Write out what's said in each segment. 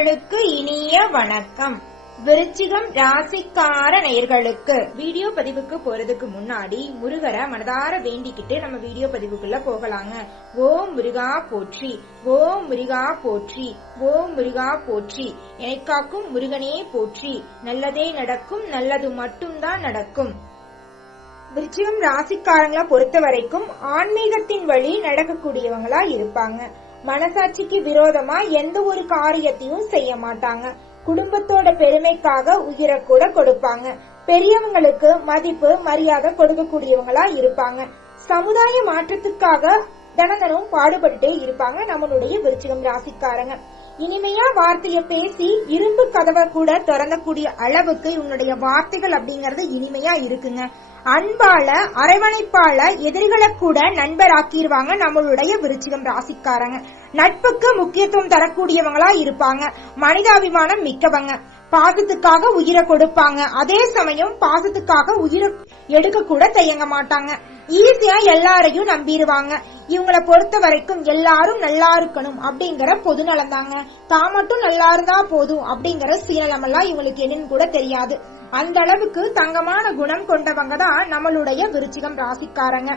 நேயர்களுக்கு இனிய வணக்கம். விருச்சிகம் ராசிக்கார நேயர்களுக்கு வீடியோ பதிவுக்கு போறதுக்கு முன்னாடி முருகரை மனதார வேண்டிக்கிட்டு நம்ம வீடியோ பதிவுக்குள்ள போகலாங்க. ஓம் முருகா போற்றி ஓம் முருகா போற்றி ஓம் முருகா போற்றி. எனக்காக்கும் முருகனே போற்றி. நல்லதே நடக்கும் நல்லது மட்டும்தான் நடக்கும். விருச்சிகம் ராசிக்காரங்களை பொறுத்த வரைக்கும் ஆன்மீகத்தின் வழி நடக்கக்கூடியவங்களா இருப்பாங்க. மனசாட்சிக்கு விரோதமா எந்த ஒரு காரியத்தையும் செய்ய மாட்டாங்க. குடும்பத்தோட பெருமைக்காக உயிரை கூட கொடுப்பாங்க. பெரியவங்களுக்கு மதிப்பு மரியாதை கொடுக்கக்கூடியவங்களா இருப்பாங்க. சமுதாய மாற்றத்துக்காக தினந்தனம் பாடுபட்டுட்டே இருப்பாங்க நம்மளுடைய விருச்சிகம் ராசிக்காரங்க. இனிமையா வார்த்தைய பேசி இரும்பு கதவை கூட திறந்தக்கூடிய அளவுக்கு இவனுடைய வார்த்தைகள் அப்படிங்கறது இனிமையா இருக்குங்க. அன்பால அரவணைப்பால எதிரிகளை கூட நண்பராக்கிடுவாங்க நம்மளுடைய விருச்சிகம் ராசிக்காரங்க. நட்புக்கு முக்கியத்துவம் தரக்கூடியவங்களா இருப்பாங்க. மனிதாபிமானம் மிக்கவங்க. பாசத்துக்காக உயிரை கொடுப்பாங்க. அதே சமயம் பாசத்துக்காக உயிரை எடுக்க கூட தயங்க மாட்டாங்க. ஈஸியா எல்லாரையும் நம்பிடுவாங்க இவங்களை பொறுத்த வரைக்கும் எல்லாரும் நல்லா இருக்கணும் அப்படிங்கிற பொது நலம் தாங்க தான் மட்டும் நல்லா இருந்தா போதும் அப்படிங்கிற சுயநலம் எல்லாம் இவங்களுக்கு என்னன்னு கூட தெரியாது. அந்த அளவுக்கு தங்கமான குணம் கொண்டவங்க தான் நம்மளுடைய விருச்சிகம் ராசிக்காரங்க.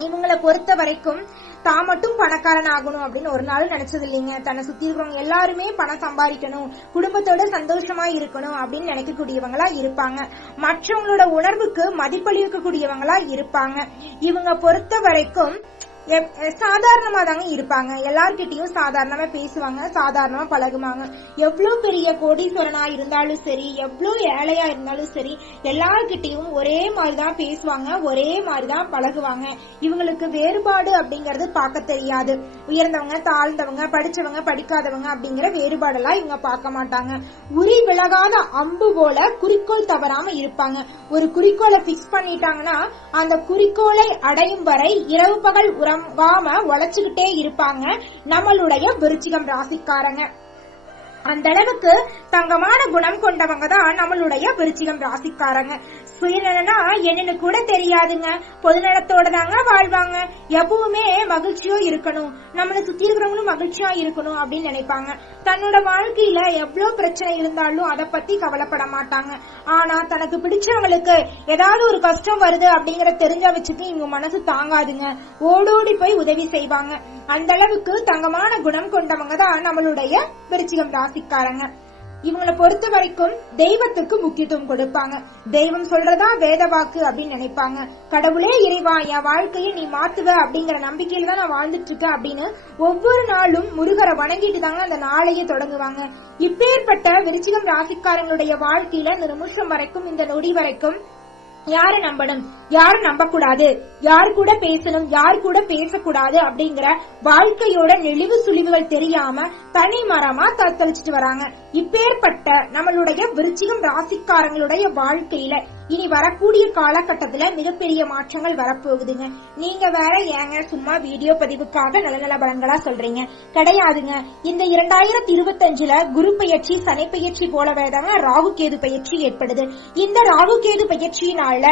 இவங்களை பொறுத்த வரைக்கும் தான் மட்டும் பணக்காரன் ஆகணும் அப்படின்னு ஒரு நாள் நினைச்சது இல்லைங்க தன்னை சுத்தி இருக்கிறவங்க எல்லாருமே பணம் சம்பாதிக்கணும் குடும்பத்தோட சந்தோஷமா இருக்கணும் அப்படின்னு நினைக்கக்கூடியவங்களா இருப்பாங்க. மற்றவங்களோட உணர்வுக்கு மதிப்பளிக்கக்கூடியவங்களா இருப்பாங்க. இவங்க பொறுத்த வரைக்கும் சாதாரணமா தாங்க இருப்பாங்க. எல்லார்கிட்டயும் சாதாரணமா பேசுவாங்க சாதாரணமா பழகுவாங்க. எவ்வளவு பெரிய கோடீஸ்வரனா இருந்தாலும் சரி எவ்வளவு ஏழையா இருந்தாலும் சரி எல்லார்கிட்டயும் ஒரே மாதிரிதான் பேசுவாங்க ஒரே மாதிரிதான் பழகுவாங்க. இவங்களுக்கு வேறுபாடு அப்படிங்கறது பார்க்க தெரியாது. உயர்ந்தவங்க தாழ்ந்தவங்க படிச்சவங்க படிக்காதவங்க அப்படிங்கிற வேறுபாடெல்லாம் இவங்க பார்க்க மாட்டாங்க. உரி விலகாத அம்பு போல குறிக்கோள் தவறாம இருப்பாங்க. ஒரு குறிக்கோளை பிக்ஸ் பண்ணிட்டாங்கன்னா அந்த குறிக்கோளை அடையும் வரை இரவு பகல் உறங்காம உழைச்சுக்கிட்டே இருப்பாங்க நம்மளுடைய விருச்சிகம் ராசிக்காரங்க. அந்த அளவுக்கு தங்கமான குணம் கொண்டவங்க தான் நம்மளுடைய விருச்சிகம் ராசிக்காரங்க. சுயநலனா என்னன்னு கூட தெரியாதுங்க. பொதுநலத்தோட தாங்க வாழ்வாங்க. எப்பவுமே மகிழ்ச்சியோ இருக்கணும். நம்மளை சுத்தி இருக்கிறவங்களும் மகிழ்ச்சியா இருக்கணும் அப்படின்னு நினைப்பாங்க. தன்னோட வாழ்க்கையில எவ்வளவு பிரச்சனை இருந்தாலும் அதை பத்தி கவலைப்பட மாட்டாங்க. ஆனா தனக்கு பிடிச்சவங்களுக்கு ஏதாவது ஒரு கஷ்டம் வருது அப்படிங்கிற தெரிஞ்ச வச்சுக்கு இவங்க மனசு தாங்காதுங்க. ஓடோடி போய் உதவி செய்வாங்க. அந்த அளவுக்கு தங்கமான குணம் கொண்டவங்க தான் நம்மளுடைய விருச்சிகம் ராசிக்காரங்க இவங்களை பொறுத்த வரைக்கும் தெய்வத்துக்கு முக்கியத்துவம் கொடுப்பாங்க. தெய்வம் சொல்றதா வேத வாக்கு அப்படின்னு நினைப்பாங்க. கடவுளே இறைவா என் வாழ்க்கையை நீ மாத்துவ அப்படிங்கிற நம்பிக்கையில தான் நான் வாழ்ந்துட்டு இருக்கேன் அப்படின்னு ஒவ்வொரு நாளும் முருகரை வணங்கிட்டு தாங்க அந்த நாளையே தொடங்குவாங்க. இப்பேற்பட்ட விருச்சிகம் ராசிக்காரங்களுடைய வாழ்க்கையில இந்த நிமிஷம் வரைக்கும் இந்த நொடி வரைக்கும் யாரை நம்பணும்? யாரும் நம்ப கூடாது யார் கூட பேசணும் யார் கூட பேசக்கூடாது அப்படிங்கிற வாழ்க்கையோட நெளிவு சுழிவுகள் தெரியாம தனி மரமா தத்தளிச்சுட்டு வராங்க. இப்பேற்பட்ட நம்மளுடைய விருச்சிகம் ராசிக்காரங்களுடைய வாழ்க்கையில இனி வரக்கூடிய காலகட்டத்துல மிகப்பெரிய மாற்றங்கள் வரப்போகுதுங்க. நீங்க வேற ஏங்க சும்மா வீடியோ பதிவுக்காக நல்ல நல்ல பலன்களா சொல்றீங்க. கிடையாதுங்க. இந்த இரண்டாயிரத்தி இருபத்தஞ்சுல குரு பயிற்சி சனி பயிற்சி போலவே தாங்க ராகு கேது பயிற்சி ஏற்படுது. இந்த ராகு கேது பயிற்சியினால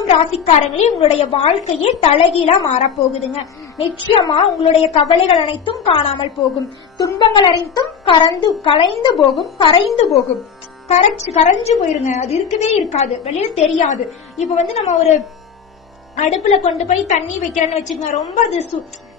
விருச்சிகம் ராசிக்காரங்களே உங்களுடைய வாழ்க்கையே தலைகீழா மாறப்போகுதுங்க. நிச்சயமா உங்களுடைய கவலைகள் அனைத்தும் காணாமல் போகும். துன்பங்கள் அனைத்தும் கறந்து கலைந்து போகும் கரைந்து போகும். கரைச்சு கரைஞ்சு போயிருங்க. அது இருக்கவே இருக்காது. வெளியில தெரியாது. இப்ப வந்து நம்ம ஒரு அடுப்புல கொண்டு போய் தண்ணி வைக்கிறேன்னு வச்சுக்கோங்க. ரொம்ப அது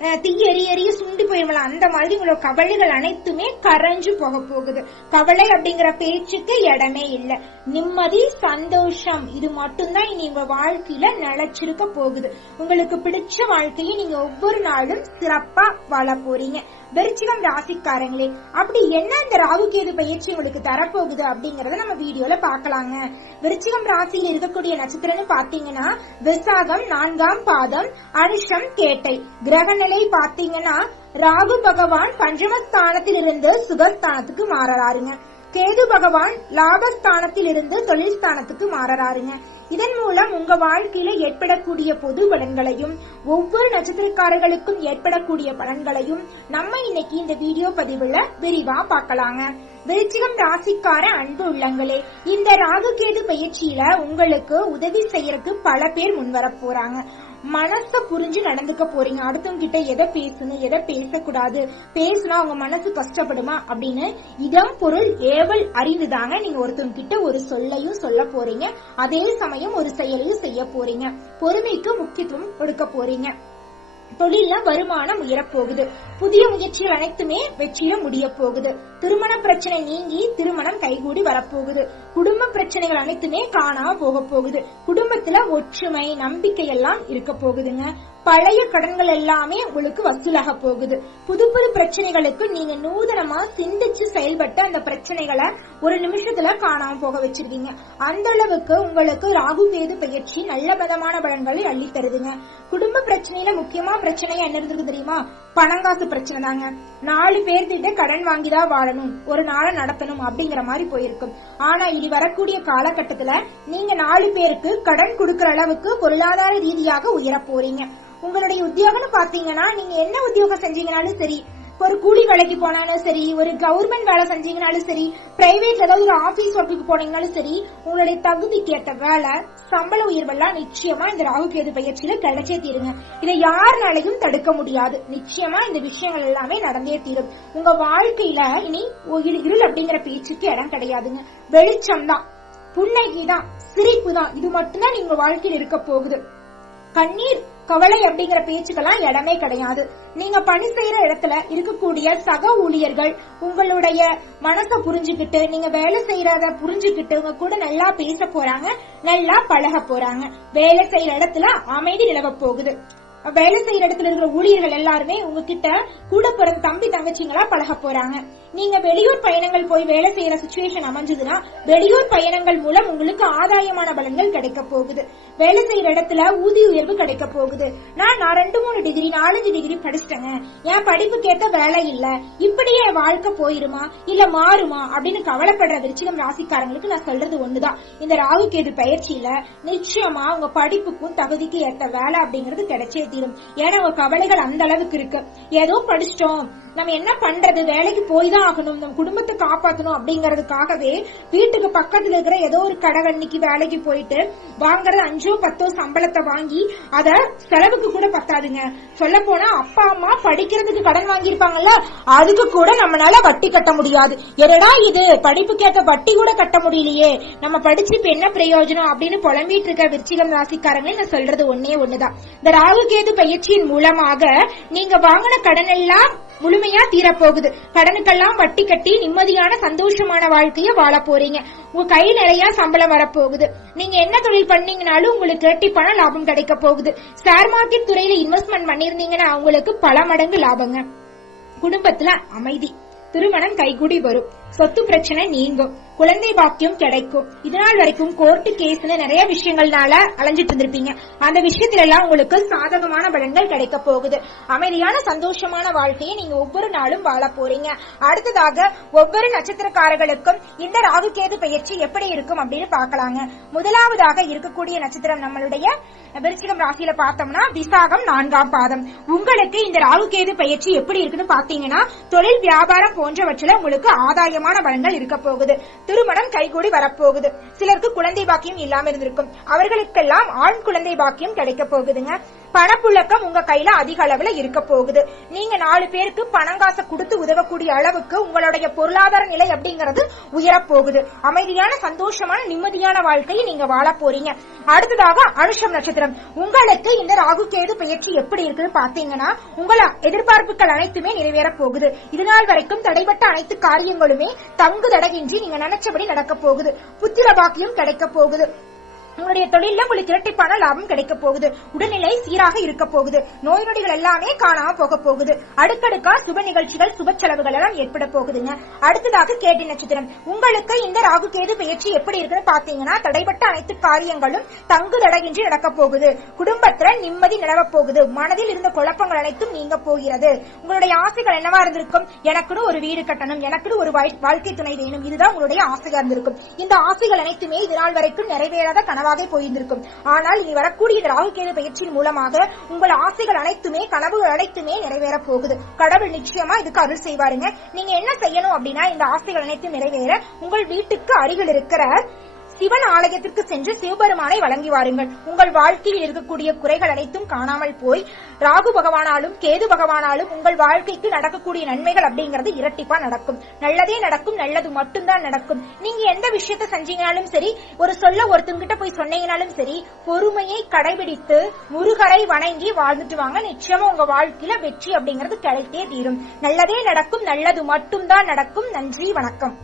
தீ எரிய எரிய சுண்டி போயிருமல அந்த மாதிரி உங்களோட கவலைகள் அனைத்துமே கரைஞ்சு போக போகுது. கவலை அப்படிங்கிற பேச்சுக்கு இடமே இல்ல. நிம்மதி சந்தோஷம் இது மட்டும்தான் இனி உங்க வாழ்க்கையில நிலைச்சிருக்க போகுது. உங்களுக்கு பிடிச்ச வாழ்க்கையை நீங்க ஒவ்வொரு நாளும் சிறப்பா வாழ போறீங்க. விருச்சிகம் ராசிக்காரங்களே அப்படி என்ன இந்த ராகு கேது பயிற்சி உங்களுக்கு தரப்போகுது அப்படிங்கறத நம்ம வீடியோல பாக்கலாங்க விருச்சிகம் ராசியில் இருக்கக்கூடிய நட்சத்திரம்னு பாத்தீங்கன்னா விசாகம் நான்காம் பாதம் அனுஷம் கேட்டை. கிரகண நிலை பாத்தீங்கன்னா ராகு பகவான் பஞ்சமஸ்தானத்தில் இருந்து சுகஸ்தானத்துக்கு மாறறாருங்க கேது பகவான் லாபஸ்தானத்தில் இருந்து தொழில் ஸ்தானத்துக்கு மாறறாருங்க இதன் மூலம் உங்க வாழ்க்கையில ஏற்படக்கூடிய பொது பலன்களையும் ஒவ்வொரு நட்சத்திரக்காரர்களுக்கும் ஏற்படக்கூடிய பலன்களையும் நம்ம இன்னைக்கு இந்த வீடியோ பதிவுல விரிவா பார்க்கலாங்க. விருச்சிகம் ராசிக்கார அன்பு உள்ளங்களே இந்த ராகு கேது பயிற்சியில உங்களுக்கு உதவி செய்யறதுக்கு பல பேர் முன்வர போறாங்க. மனச புரிஞ்சு நடந்துக்க போறீங்க. அடுத்தவங்க கிட்ட எதை பேசணும் எதை பேசக்கூடாது பேசினா அவங்க மனசு கஷ்டப்படுமா அப்படின்னு இடம் பொருள் ஏவல் அறிந்துதாங்க நீங்க ஒருத்தவங்க கிட்ட ஒரு சொல்லையும் சொல்ல போறீங்க. அதே சமயம் ஒரு செயலையும் செய்ய போறீங்க. பொறுமைக்கு முக்கியத்துவம் கொடுக்க போறீங்க. தொழில வருமானம் உயரப் போகுது புதிய முயற்சிகள் அனைத்துமே வெற்றியில முடிய போகுது திருமண பிரச்சனை நீங்கி திருமணம் கைகூடி வரப்போகுது. குடும்ப பிரச்சனைகள் அனைத்துமே காணாம போக போகுது குடும்பத்துல ஒற்றுமை நம்பிக்கை எல்லாம் இருக்க போகுதுங்க. பழைய கடன்கள் எல்லாமே உங்களுக்கு வசூலாக போகுது. புது புது பிரச்சனைகளுக்கு நீங்க நூதனமா சிந்திச்சு செயல்பட்டு அந்த பிரச்சனைகளை ஒரு நிமிஷத்துல காணாம போக வச்சிருக்கீங்க. அந்த அளவுக்கு உங்களுக்கு ராகு கேது பயிற்சி நல்ல விதமான பலன்களை அள்ளி தருதுங்க. குடும்ப பிரச்சனையில முக்கியமா பிரச்சனையா என்ன இருந்திருக்கு தெரியுமா? பணங்காசு பிரச்சனை தாங்க. நாலு பேர்கிட்ட கடன் வாங்கிதான் வாழணும். ஒரு நாளை நடத்தணும் அப்படிங்கிற மாதிரி போயிருக்கும். ஆனா இனி வரக்கூடிய காலகட்டத்துல நீங்க நாலு பேருக்கு கடன் கொடுக்கற அளவுக்கு பொருளாதார ரீதியாக உயர போறீங்க. உங்களுடைய உத்தியோகம்னு பாத்தீங்கன்னா நீங்க என்ன உத்தியோகம் செஞ்சீங்கனாலும் சரி ஒரு கூலி வேலைக்கு போனாலும் சரி ஒரு கவர்மெண்ட் வேலை செஞ்சீங்கனாலும் சரி பிரைவேட்ல ஏதாவது ஒரு ஆபீஸ் ஒர்க்குக்கு போனீங்கனாலும் சரி உங்களுடைய தகுதிக்கு ஏற்ற வேலை சம்பள உயர்வெல்லாம் நிச்சயமா இந்த ராகு கேது பயிற்சியில கிடைச்சே தீருங்க. இதை யாருனாலையும் தடுக்க முடியாது. நிச்சயமா இந்த விஷயங்கள் எல்லாமே நடந்தே தீரும். உங்க வாழ்க்கையில இனி இருள் அப்படிங்கிற பேச்சுக்கு இடம் கிடையாதுங்க. வெளிச்சம் தான் புன்னகை தான் சிரிப்பு தான் இது மட்டும்தான் நீங்க வாழ்க்கையில் இருக்க போகுது. கண்ணீர் கவலை அப்படிங்கிற பேச்சுக்கெல்லாம் இடமே கிடையாது. நீங்க பணி செய்யற இடத்துல இருக்கக்கூடிய சக ஊழியர்கள் உங்களுடைய மனசை புரிஞ்சுக்கிட்டு நீங்க வேலை செய்யறத புரிஞ்சுக்கிட்டு உங்க கூட நல்லா பேச போறாங்க நல்லா பழக போறாங்க. வேலை செய்யற இடத்துல அமைதி நிலவ போகுது. வேலை செய்யற இடத்துல இருக்கிற ஊழியர்கள் எல்லாருமே உங்ககிட்ட கூட பிறந்த தம்பி தங்கச்சிங்களா பழக போறாங்க. நீங்க வெளியூர் பயணங்கள் போய் வேலை செய்யற சுச்சுவேஷன் அமைஞ்சதுன்னா வெளியூர் பயணங்கள் மூலம் உங்களுக்கு ஆதாயமான பலன்கள் கிடைக்க போகுது. வேலை செய்யற இடத்துல ஊதிய உயர்வு கிடைக்க போகுது. நான் நான் ரெண்டு மூணு டிகிரி நாலஞ்சு டிகிரி படிச்சிட்டேங்க. என் படிப்புக்கேத்த வேலை இல்ல. இப்படியே என் வாழ்க்கை போயிருமா? இல்ல மாறுமா? அப்படின்னு கவலைப்படுற விருச்சிகம் ராசிக்காரங்களுக்கு நான் சொல்றது ஒண்ணுதான். இந்த ராகு கேது பயிற்சியில நிச்சயமா உங்க படிப்புக்கும் தகுதிக்கு ஏத்த வேலை அப்படிங்கிறது கிடைச்சே தீரும். ஏன்னா உங்க கவலைகள் அந்த அளவுக்கு இருக்கு. ஏதோ படிச்சிட்டோம். நம்ம என்ன பண்றது? வேலைக்கு போய் தான் ஆகணும். நம்ம குடும்பத்தை காப்பாத்தணும் அப்படிங்கறதுக்காகவே வீட்டுக்கு பக்கத்துல இருக்கிற ஏதோ ஒரு கடகண்ணிக்கு வேலைக்கு போயிட்டு வாங்குறது அஞ்சோ பத்தோ சம்பளத்தை வாங்கி அத செலவுக்கு கூட பத்தாதுங்க. சொல்ல போனா அப்பா அம்மா படிக்கிறதுக்கு கடன் வாங்கியிருப்பாங்கல்ல அதுக்கு கூட நம்மளால வட்டி கட்ட முடியாது. என்னடா இது? படிப்புக்கேற்ற வட்டி கூட கட்ட முடியலையே. நம்ம படிச்சு இப்ப என்ன பிரயோஜனம் அப்படின்னு புலம்பிட்டு இருக்க விருச்சிகம் ராசிக்காரங்க நான் சொல்றது ஒன்னே ஒண்ணுதான். இந்த ராகு கேது பயிற்சியின் மூலமாக நீங்க வாங்கின கடன் எல்லாம் முழுமையா தீரப்போகுது. கடனுக்கெல்லாம் வட்டி கட்டி நிம்மதியான சந்தோஷமான வாழ்க்கைய வாழ போறீங்க. உங்க கை நிறைய சம்பளம் வரப்போகுது. நீங்க என்ன தொழில் பண்ணீங்கனாலும் உங்களுக்கு இரட்டிப்பான லாபம் கிடைக்க போகுது. ஷேர் மார்க்கெட் துறையில இன்வெஸ்ட்மெண்ட் பண்ணிருந்தீங்கன்னா உங்களுக்கு பல மடங்கு லாபங்க. குடும்பத்துல அமைதி. திருமணம் கைகூடி வரும். சொத்து பிரச்சனை நீங்கும். குழந்தை பாக்கியம் கிடைக்கும். இதனால் வரைக்கும் கோர்ட்டு கேஸ்ல நிறைய விஷயங்கள்னால அலைஞ்சிட்டு இருந்திருப்பீங்க. அந்த விஷயத்துல எல்லாம் உங்களுக்கு சாதகமான பலன்கள் கிடைக்க போகுது. அமைதியான சந்தோஷமான வாழ்க்கையை நீங்க ஒவ்வொரு நாளும் வாழ போறீங்க. அடுத்ததாக ஒவ்வொரு நட்சத்திரக்காரர்களுக்கும் இந்த ராகு கேது பயிற்சி எப்படி இருக்கும் அப்படின்னு பாக்கலாங்க முதலாவதாக இருக்கக்கூடிய நட்சத்திரம் நம்மளுடைய விருச்சிகம் ராசியில பார்த்தோம்னா விசாகம் நான்காம் பாதம். உங்களுக்கு இந்த ராகு கேது பயிற்சி எப்படி இருக்குன்னு பாத்தீங்கன்னா தொழில் வியாபாரம் போன்றவற்றில உங்களுக்கு ஆதாயமான பலன்கள் இருக்க போகுது. திருமணம் கைகூடி வரப்போகுது. சிலருக்கு குழந்தை பாக்கியம் இல்லாம இருந்திருக்கும். அவர்களுக்கெல்லாம் ஆண் குழந்தை பாக்கியம் கிடைக்க போகுதுங்க. பணப்புழக்கம் உங்க கையில அதிக அளவுல இருக்க போகுது. நீங்க நாலு பேருக்கு பணங்காசை கொடுத்து உதவக்கூடிய அளவுக்கு உங்களுடைய பொருளாதார நிலை அப்படிங்கறது உயரப்போகுது அமைதியான சந்தோஷமான நிம்மதியான வாழ்க்கையை நீங்க வாழ போறீங்க. அடுத்ததாக அனுஷம் நட்சத்திரம். உங்களுக்கு இந்த ராகு கேது பயிற்சி எப்படி இருக்குன்னு பாத்தீங்கன்னா உங்கள எதிர்பார்ப்புகள் அனைத்துமே நிறைவேற போகுது. இதுநாள் வரைக்கும் தடைபட்ட அனைத்து காரியங்களுமே தங்கு தடகின்றி நீங்க நினைச்சபடி நடக்க போகுது. புத்திர பாக்கியம் கிடைக்க போகுது. உங்களுடைய தொழில உங்களுக்கு இரட்டிப்பான லாபம் கிடைக்க போகுது. உடல்நிலை சீராக இருக்க போகுது. நோய் நொடிகள் எல்லாமே காணாம போக போகுது. அடுக்கடுக்கா சுப நிகழ்ச்சிகள் சுப செலவுகள் எல்லாம் ஏற்பட போகுதுங்க. அடுத்ததாக கேட்டி நட்சத்திரம். உங்களுக்கு இந்த ராகு கேது பயிற்சி எப்படி இருக்குன்னு பாத்தீங்கன்னா தடைப்பட்ட அனைத்து காரியங்களும் தங்கு தடகின்றி நடக்க போகுது. குடும்பத்துல நிம்மதி நிலவ போகுது. மனதில் இருந்த குழப்பங்கள் அனைத்தும் நீங்க போகிறது. உங்களுடைய ஆசைகள் என்னவா இருந்திருக்கும்? எனக்குன்னு ஒரு வீடு கட்டணும். எனக்குன்னு ஒரு வாழ்க்கை துணை வேணும். இதுதான் உங்களுடைய ஆசையா இருந்திருக்கும். இந்த ஆசைகள் அனைத்துமே இதனால் வரைக்கும் நிறைவேறாத கனவா கனவாக போயிருந்திருக்கும். ஆனால் இனி வரக்கூடிய இந்த ராகுகேது பயிற்சியின் மூலமாக உங்கள் ஆசைகள் அனைத்துமே கனவுகள் அனைத்துமே நிறைவேற போகுது. கடவுள் நிச்சயமா இதுக்கு அருள் செய்வாருங்க. நீங்க என்ன செய்யணும் அப்படின்னா இந்த ஆசைகள் அனைத்தும் நிறைவேற உங்கள் வீட்டுக்கு அருகில் இருக்கிற சிவன் ஆலயத்திற்கு சென்று சிவபெருமானை வழங்கி வாருங்கள். உங்கள் வாழ்க்கையில் இருக்கக்கூடிய குறைகள் அனைத்தும் காணாமல் போய் ராகு பகவானாலும் கேது பகவானாலும் உங்கள் வாழ்க்கைக்கு நடக்கக்கூடிய நன்மைகள் அப்படிங்கிறது இரட்டிப்பா நடக்கும். நல்லதே நடக்கும் நல்லது மட்டும்தான் நடக்கும். நீங்க எந்த விஷயத்த செஞ்சீங்கனாலும் சரி ஒரு சொல்ல ஒருத்தங்கிட்ட போய் சொன்னீங்கனாலும் சரி பொறுமையை கடைபிடித்து முருகரை வணங்கி வாழ்ந்துட்டு வாங்க. நிச்சயமா உங்க வாழ்க்கையில வெற்றி அப்படிங்கிறது கிடைத்தே தீரும். நல்லதே நடக்கும் நல்லது மட்டும்தான் நடக்கும். நன்றி வணக்கம்.